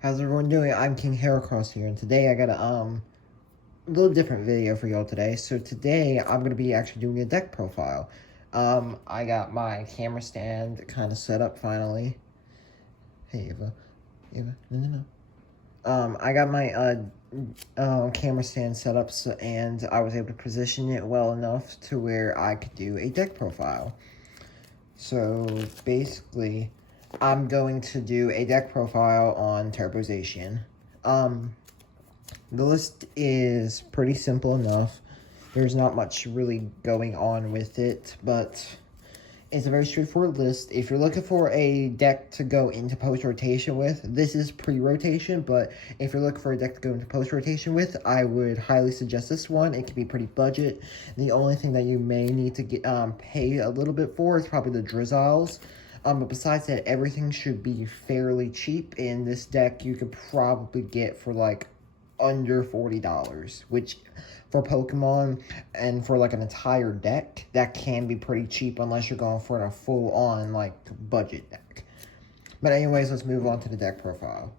How's everyone doing? I'm King Heracross here, and today I got a little different video for y'all today. So today I'm gonna be actually doing a deck profile. I got my camera stand kind of set up finally. Hey Ava, no. I got my camera stand set up, and I was able to position it well enough to where I could do a deck profile. So basically, I'm going to do a deck profile on Turbo Zacian. The list is pretty simple enough. There's not much really going on with it, but it's a very straightforward list. If you're looking for a deck to go into post-rotation with, this is pre-rotation, but if you're looking for a deck to go into post-rotation with, I would highly suggest this one. It can be pretty budget. The only thing that you may need to get pay a little bit for is probably the Drizzles. But besides that, everything should be fairly cheap. In this deck, you could probably get for like under $40, which for Pokemon and for like an entire deck, that can be pretty cheap unless you're going for a full-on like budget deck. But anyways, let's move on to the deck profile.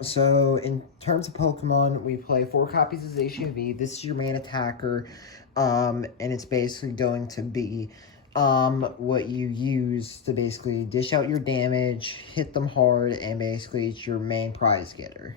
So in terms of Pokemon, we play 4 copies of Zacian V. This is your main attacker, and it's basically going to be what you use to basically dish out your damage, hit them hard, and basically it's your main prize getter.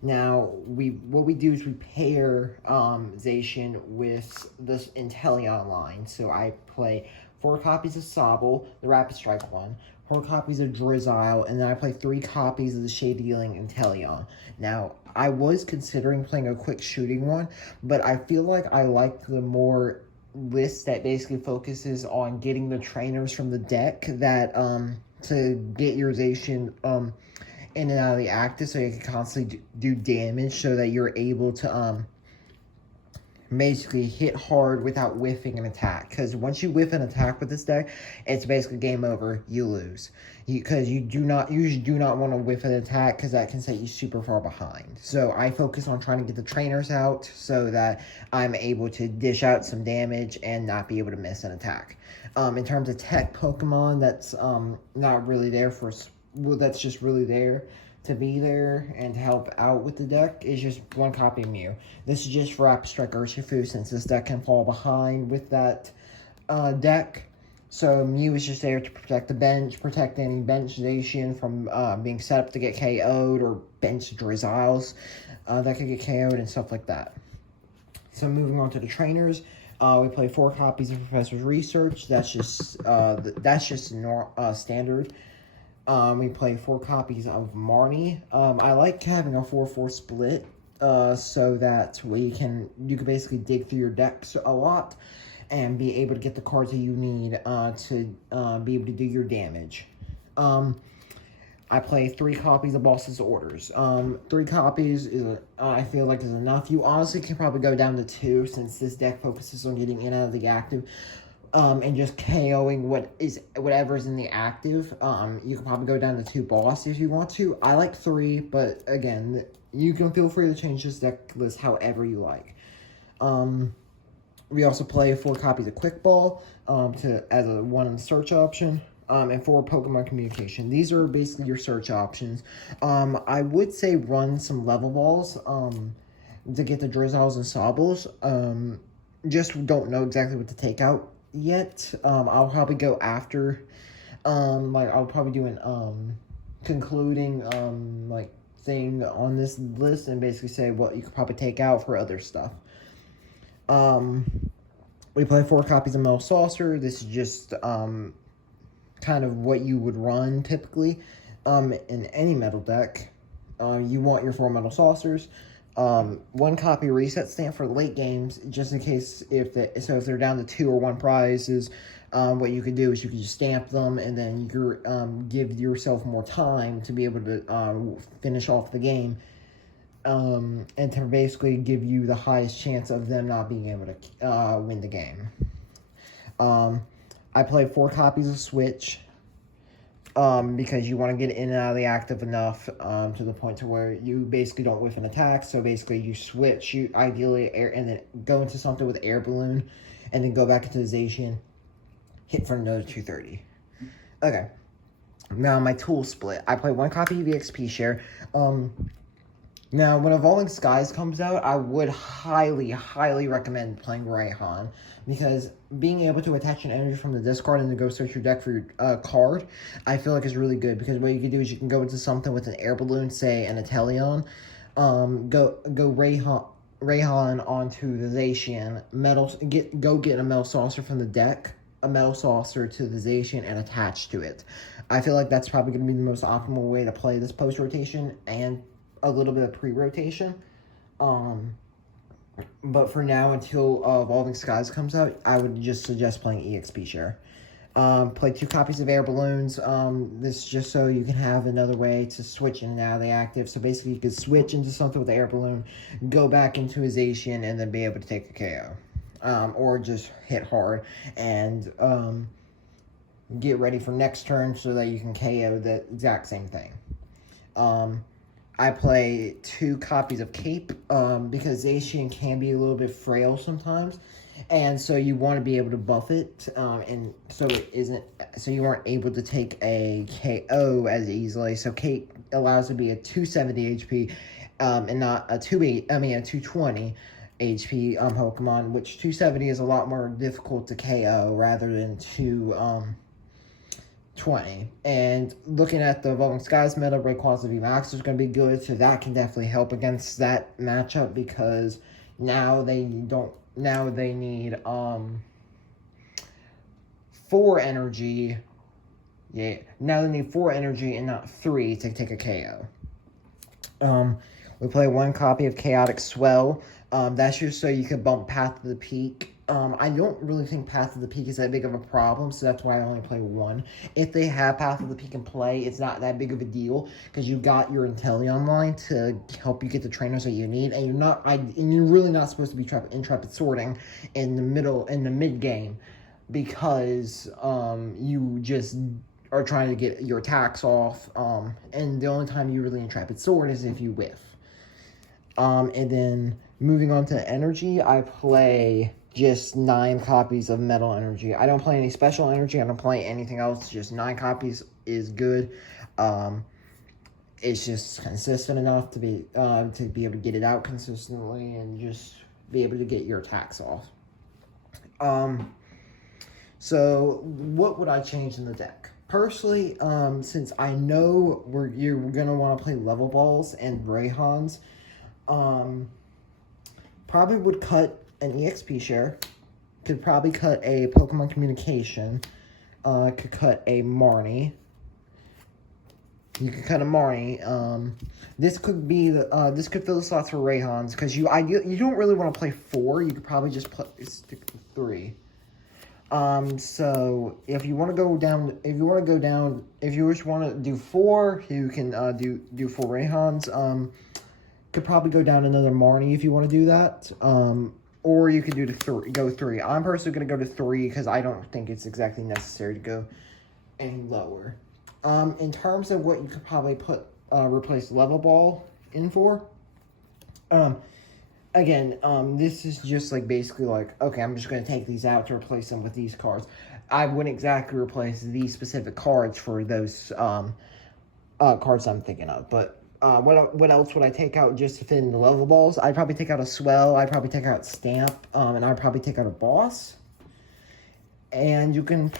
Now, what we do is we pair Zacian with this Inteleon line. So I play 4 copies of Sobble, the Rapid Strike one, 4 copies of Drizzile, and then I play 3 copies of the Shady-Dealing Inteleon. Now, I was considering playing a quick shooting one, but I feel like I like the more list that basically focuses on getting the trainers from the deck that to get your Zacian in and out of the active, so you can constantly do damage, so that you're able to basically hit hard without whiffing an attack. Because once you whiff an attack with this deck, it's basically game over. You lose, because you usually do not want to whiff an attack, because that can set you super far behind. So I focus on trying to get the trainers out so that I'm able to dish out some damage and not be able to miss an attack. In terms of tech Pokemon, that's not really there for. Well, that's just really there to be there and to help out with the deck is just 1 copy of Mew. This is just for Rapid Strike Urshifu, since this deck can fall behind with that deck. So Mew is just there to protect the bench, protect any bench Zacian from being set up to get KO'd, or bench Drizziles that could get KO'd and stuff like that. So moving on to the trainers. We play 4 copies of Professor's Research. That's just standard. We play 4 copies of Marnie. I like having a 4-4 split, so that way you can basically dig through your decks a lot and be able to get the cards that you need to be able to do your damage. I play 3 copies of Boss's Orders. 3 copies is I feel like is enough. You honestly can probably go down to 2, since this deck focuses on getting in and out of the active. And just KOing whatever's in the active. You can probably go down to 2 boss if you want to. I like 3, but again, you can feel free to change this deck list however you like. We also play 4 copies of Quick Ball as a 1 in the search option. And 4 Pokemon Communication. These are basically your search options. I would say run some level balls to get the Drizziles and Sobbles. Just don't know exactly what to take out yet. I'll probably go after I'll probably do an concluding like thing on this list and basically say what you could probably take out for other stuff. We play 4 copies of Metal Saucer. This is just kind of what you would run typically in any metal deck. You want your 4 Metal Saucers. 1 copy reset stamp for late games, just in case if they're down to 2 or 1 prizes, what you could do is you could just stamp them, and then you could give yourself more time to be able to finish off the game, and to basically give you the highest chance of them not being able to win the game. I play 4 copies of Switch. Because you want to get in and out of the active enough to the point to where you basically don't whiff an attack. So basically you switch, you ideally and then go into something with Air Balloon, and then go back into the Zacian, hit for another 230. Okay. Now, my tool split. I play 1 copy of EXP Share. Now, when Evolving Skies comes out, I would highly, highly recommend playing Rayhan, because being able to attach an energy from the discard and then go search your deck for your card, I feel like is really good, because what you can do is you can go into something with an air balloon, say an Atelion, go Rayhan onto the Zacian, go get a Metal Saucer from the deck, a Metal Saucer to the Zacian, and attach to it. I feel like that's probably going to be the most optimal way to play this post-rotation and a little bit of pre-rotation. But for now, until Evolving Skies comes out, I would just suggest playing EXP Share. Play 2 copies of Air Balloons. This is just so you can have another way to switch in and out of the active. So basically, you could switch into something with the Air Balloon, go back into a Zacian, and then be able to take a KO. Or just hit hard and get ready for next turn so that you can KO the exact same thing. I play 2 copies of Cape because Zacian can be a little bit frail sometimes, and so you want to be able to buff it, and so you aren't able to take a KO as easily. So Cape allows it to be a 270 HP, and not a 220 HP Pokemon, which 270 is a lot more difficult to KO rather than 220. And looking at the Evolving Skies meta, Rayquaza VMAX is going to be good, so that can definitely help against that matchup, because now they need 4 energy. Yeah, now they need 4 energy and not 3 to take a KO. We play 1 copy of Chaotic Swell. That's just so you can bump Path to the Peak. I don't really think Path to the Peak is that big of a problem, so that's why I only play 1. If they have Path to the Peak in play, it's not that big of a deal, because you got your Inteleon line to help you get the trainers that you need, and you're really not supposed to be intrepid sorting in the mid game, because you just are trying to get your attacks off, and the only time you really intrepid sword is if you whiff. And then moving on to energy, I play just 9 copies of Metal Energy. I don't play any special energy. I don't play anything else. Just 9 copies is good. It's just consistent enough to be able to get it out consistently and just be able to get your attacks off. So what would I change in the deck? Personally, since I know you're gonna want to play level balls and Rayhans, probably would cut an EXP Share, could probably cut a Pokemon Communication, could cut a Marnie. You could cut a Marnie. This could be this could fill the slots for Rayhans, because you don't really want to play 4. You could probably just stick to 3. So if you want to go down, if you just want to do 4, you can do 4 Rayhans. Could probably go down another Marnie if you want to do that. Or you could go 3. I'm personally going to go to 3 because I don't think it's exactly necessary to go any lower. In terms of what you could probably replace Level Ball in for, again, this is just like basically like, okay, I'm just going to take these out to replace them with these cards. I wouldn't exactly replace these specific cards for those cards I'm thinking of, but what else would I take out just to fit in the level balls? I'd probably take out a Swell, I'd probably take out Stamp, and I'd probably take out a Boss. And you can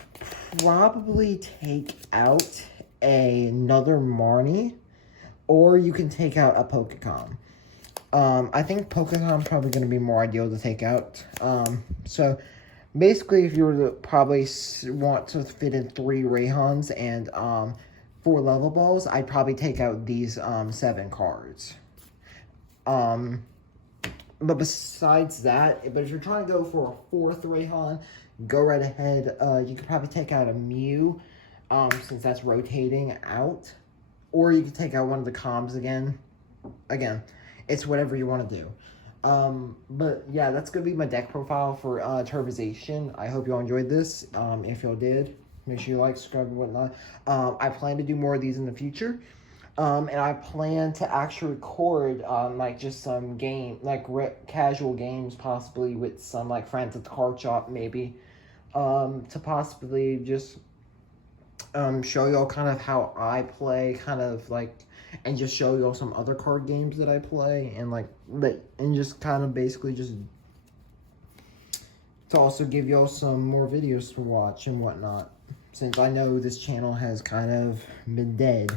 probably take out another Marnie, or you can take out a Pokémon. I think Pokémon is probably going to be more ideal to take out. So basically, if you were to probably want to fit in 3 Rayhans and 4 level balls, I'd probably take out these 7 cards. But besides that, but if you're trying to go for a 4th Rayhan, go right ahead. You could probably take out a Mew, since that's rotating out. Or you could take out one of the comms again. Again, it's whatever you want to do. But yeah, that's going to be my deck profile for Turbization. I hope you all enjoyed this. If y'all did, make sure you like, subscribe, and whatnot. I plan to do more of these in the future. And I plan to actually record like just some casual games, possibly with some like friends at the card shop, maybe. To possibly just show y'all kind of how I play, kind of like, and just show y'all some other card games that I play, and like, and just kind of basically just to also give y'all some more videos to watch and whatnot, since I know this channel has kind of been dead.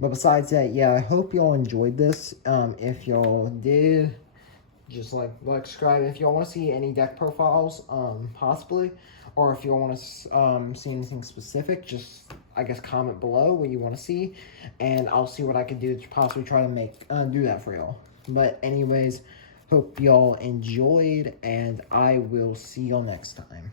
But besides that, yeah, I hope y'all enjoyed this. If y'all did, just like subscribe. If y'all want to see any deck profiles, possibly, or if y'all want to see anything specific, just I guess comment below what you want to see, and I'll see what I can do to possibly try to make do that for y'all. But anyways, hope y'all enjoyed, and I will see y'all next time.